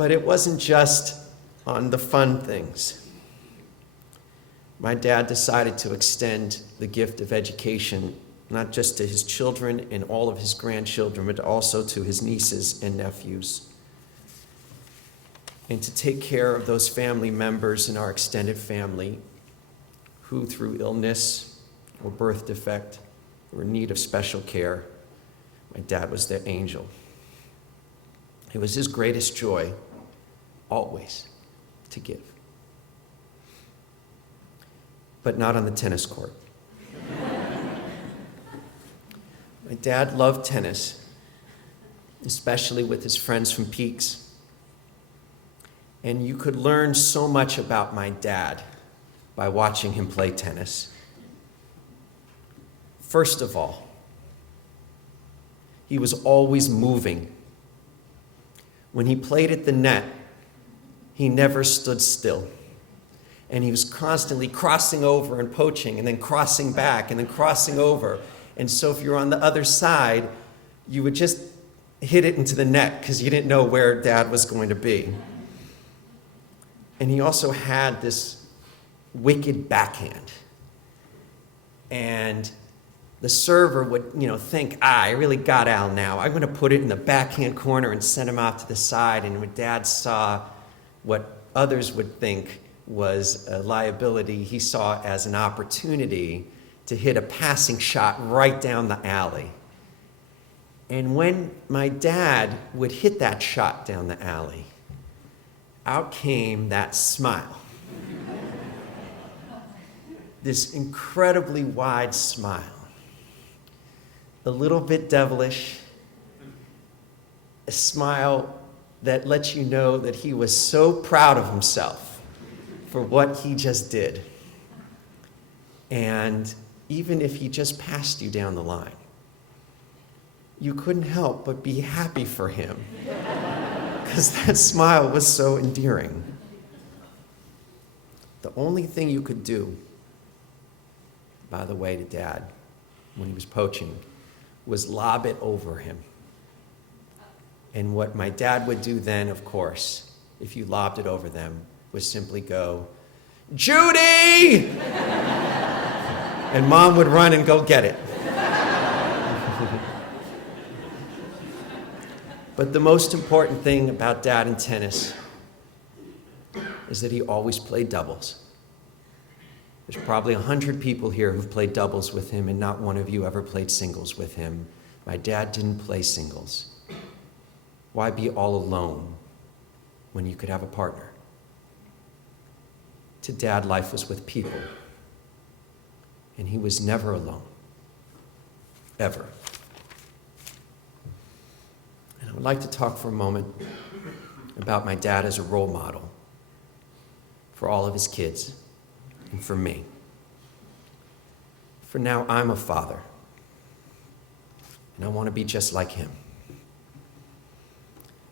But it wasn't just on the fun things. My dad decided to extend the gift of education not just to his children and all of his grandchildren, but also to his nieces and nephews. And to take care of those family members in our extended family who, through illness or birth defect, were in need of special care. My dad was their angel. It was his greatest joy, always, to give. But not on the tennis court. My dad loved tennis, especially with his friends from Peaks. And you could learn so much about my dad by watching him play tennis. First of all, he was always moving. When he played at the net, he never stood still. And he was constantly crossing over and poaching, and then crossing back, and then crossing over. And so if you're on the other side, you would just hit it into the net because you didn't know where Dad was going to be. And he also had this wicked backhand. And the server would, think, I really got Al now. I'm going to put it in the backhand corner and send him off to the side. And when Dad saw what others would think was a liability, he saw as an opportunity to hit a passing shot right down the alley. And when my dad would hit that shot down the alley, out came that smile. This incredibly wide smile. A little bit devilish. A smile that lets you know that he was so proud of himself for what he just did. And even if he just passed you down the line, you couldn't help but be happy for him because that smile was so endearing. The only thing you could do, by the way, to Dad, when he was poaching, was lob it over him. And what my dad would do then, of course, if you lobbed it over them, was simply go, Judy! And Mom would run and go get it. But the most important thing about Dad in tennis is that he always played doubles. There's probably 100 people here who've played doubles with him, and not one of you ever played singles with him. My dad didn't play singles. Why be all alone when you could have a partner? To Dad, life was with people. And he was never alone. Ever. And I would like to talk for a moment about my dad as a role model for all of his kids and for me. For now, I'm a father. And I want to be just like him.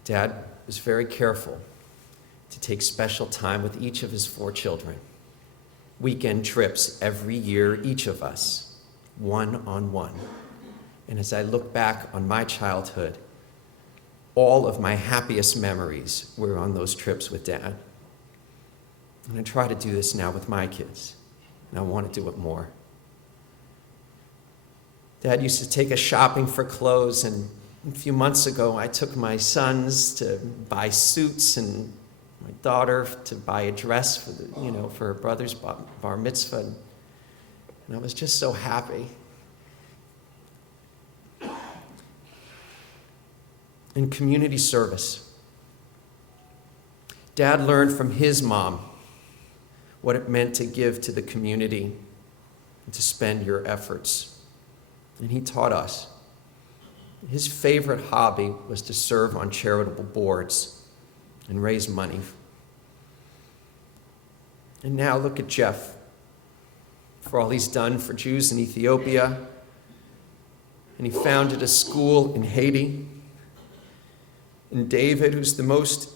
Dad was very careful to take special time with each of his 4 children. Weekend trips every year, each of us, one-on-one. And as I look back on my childhood, all of my happiest memories were on those trips with Dad. And I try to do this now with my kids, and I want to do it more. Dad used to take us shopping for clothes, and a few months ago I took my sons to buy suits and my daughter to buy a dress for her brother's bar mitzvah. And I was just so happy. In community service, Dad learned from his mom what it meant to give to the community and to spend your efforts. And he taught us. His favorite hobby was to serve on charitable boards and raise money. And now look at Jeff, for all he's done for Jews in Ethiopia. And he founded a school in Haiti. And David, who's the most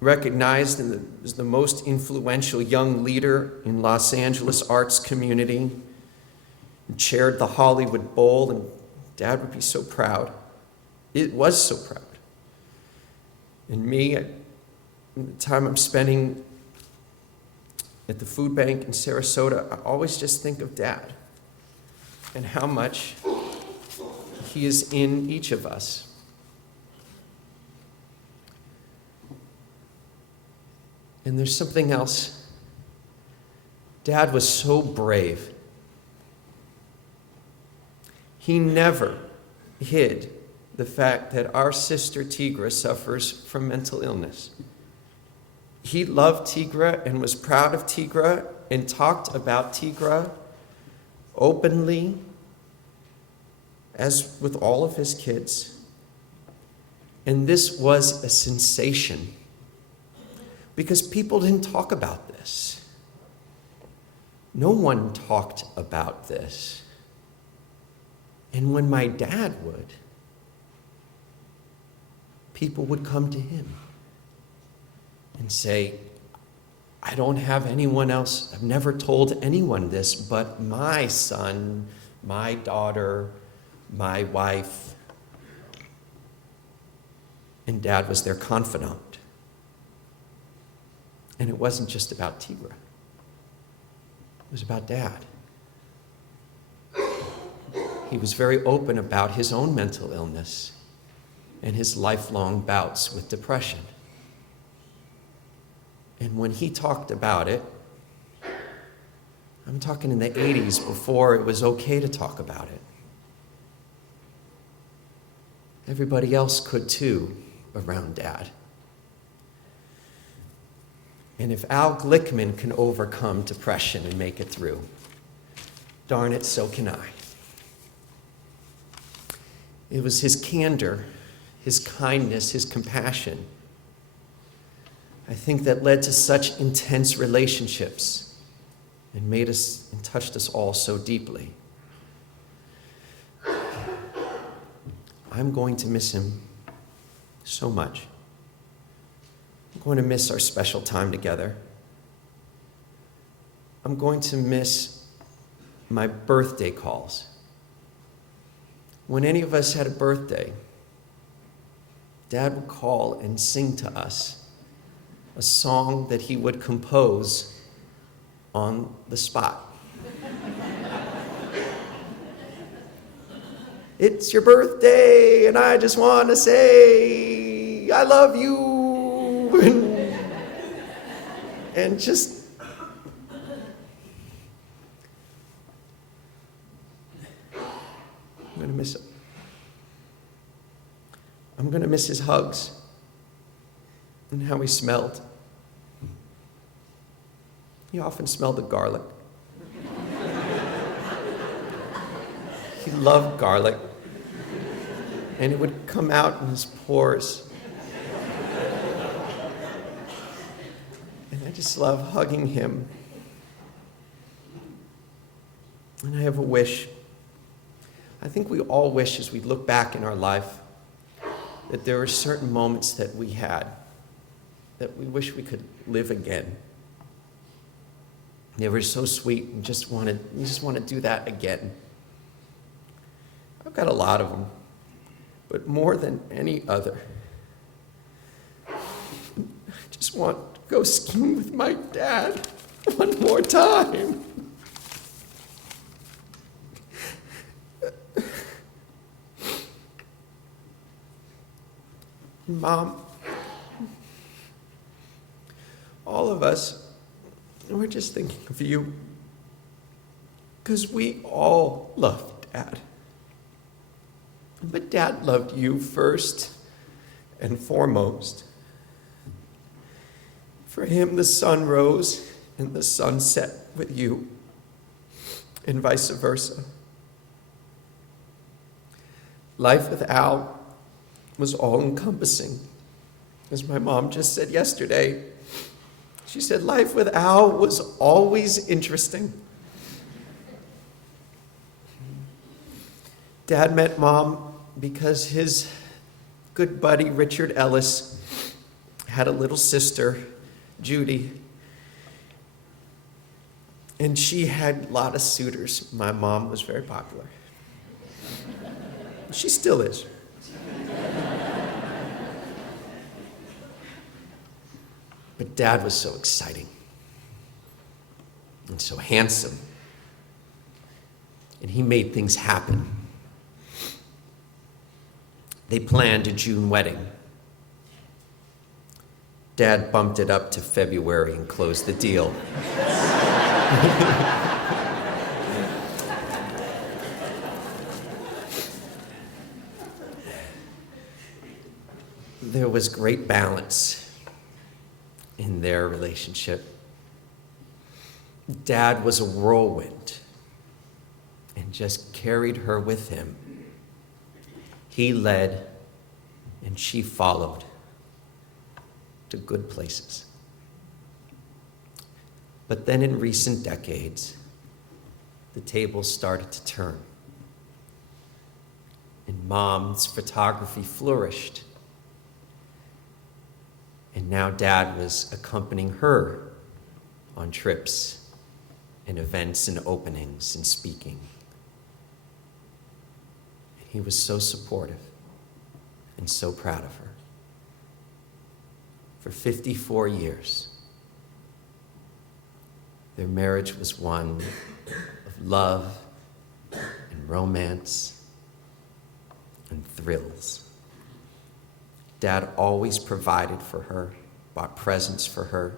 recognized and is the most influential young leader in Los Angeles arts community, and chaired the Hollywood Bowl, and Dad would be so proud. It was so proud. And me, the time I'm spending at the food bank in Sarasota, I always just think of Dad and how much he is in each of us. And there's something else. Dad was so brave. He never hid the fact that our sister Tigra suffers from mental illness. He loved Tigra and was proud of Tigra and talked about Tigra openly, as with all of his kids. And this was a sensation because people didn't talk about this. No one talked about this. And when my dad would, people would come to him and say, I don't have anyone else. I've never told anyone this, but my son, my daughter, my wife. And Dad was their confidant. And it wasn't just about Tigra. It was about Dad. He was very open about his own mental illness and his lifelong bouts with depression. And when he talked about it, I'm talking in the 80s, before it was okay to talk about it. Everybody else could too around Dad. And if Al Glickman can overcome depression and make it through, darn it, so can I. It was his candor, his kindness, his compassion, I think, that led to such intense relationships and made us and touched us all so deeply. I'm going to miss him so much. I'm going to miss our special time together. I'm going to miss my birthday calls. When any of us had a birthday, Dad would call and sing to us a song that he would compose on the spot. It's your birthday, and I just want to say I love you. And just I'm going to miss him. I'm going to miss his hugs and how he smelled. He often smelled the garlic. He loved garlic, and it would come out in his pores. And I just love hugging him. And I have a wish. I think we all wish, as we look back in our life, that there were certain moments that we had that we wish we could live again. They were so sweet and just want to do that again. I've got a lot of them, but more than any other, I just want to go skiing with my dad one more time. Mom, all of us, we're just thinking of you because we all loved Dad. But Dad loved you first and foremost. For him, the sun rose and the sun set with you, and vice versa. Life with Al was all-encompassing. As my mom just said yesterday, she said life with Al was always interesting. Dad met Mom because his good buddy Richard Ellis had a little sister, Judy, and she had a lot of suitors. My mom was very popular. She still is. But Dad was so exciting and so handsome, and he made things happen. They planned a June wedding. Dad bumped it up to February and closed the deal. There was great balance in their relationship. Dad was a whirlwind and just carried her with him. He led and she followed to good places. But then in recent decades, the tables started to turn. And Mom's photography flourished. And now Dad was accompanying her on trips and events and openings and speaking. He was so supportive and so proud of her. For 54 years, their marriage was one of love and romance and thrills. Dad always provided for her, bought presents for her,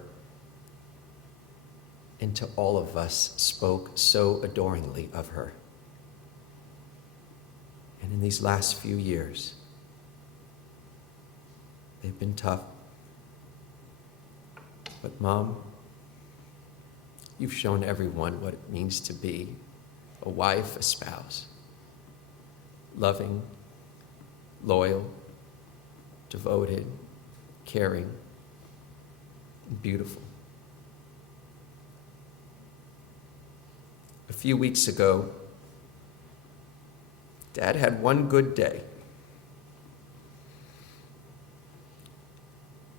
and to all of us spoke so adoringly of her. And in these last few years, they've been tough. But Mom, you've shown everyone what it means to be a wife, a spouse, loving, loyal, devoted, caring, and beautiful. A few weeks ago, Dad had one good day.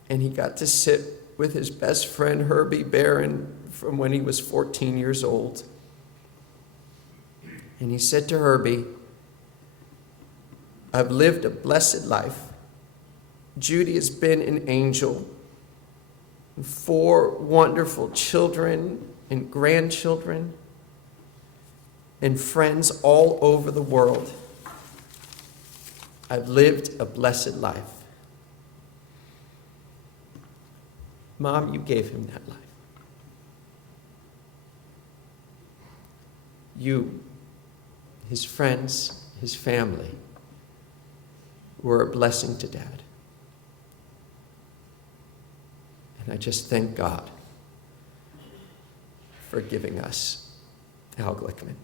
And he got to sit with his best friend, Herbie Barron, from when he was 14 years old. And he said to Herbie, "I've lived a blessed life. Judy has been an angel. 4 wonderful children and grandchildren and friends all over the world. I've lived a blessed life." Mom, you gave him that life. You, his friends, his family, were a blessing to Dad. And I just thank God for giving us Al Glickman.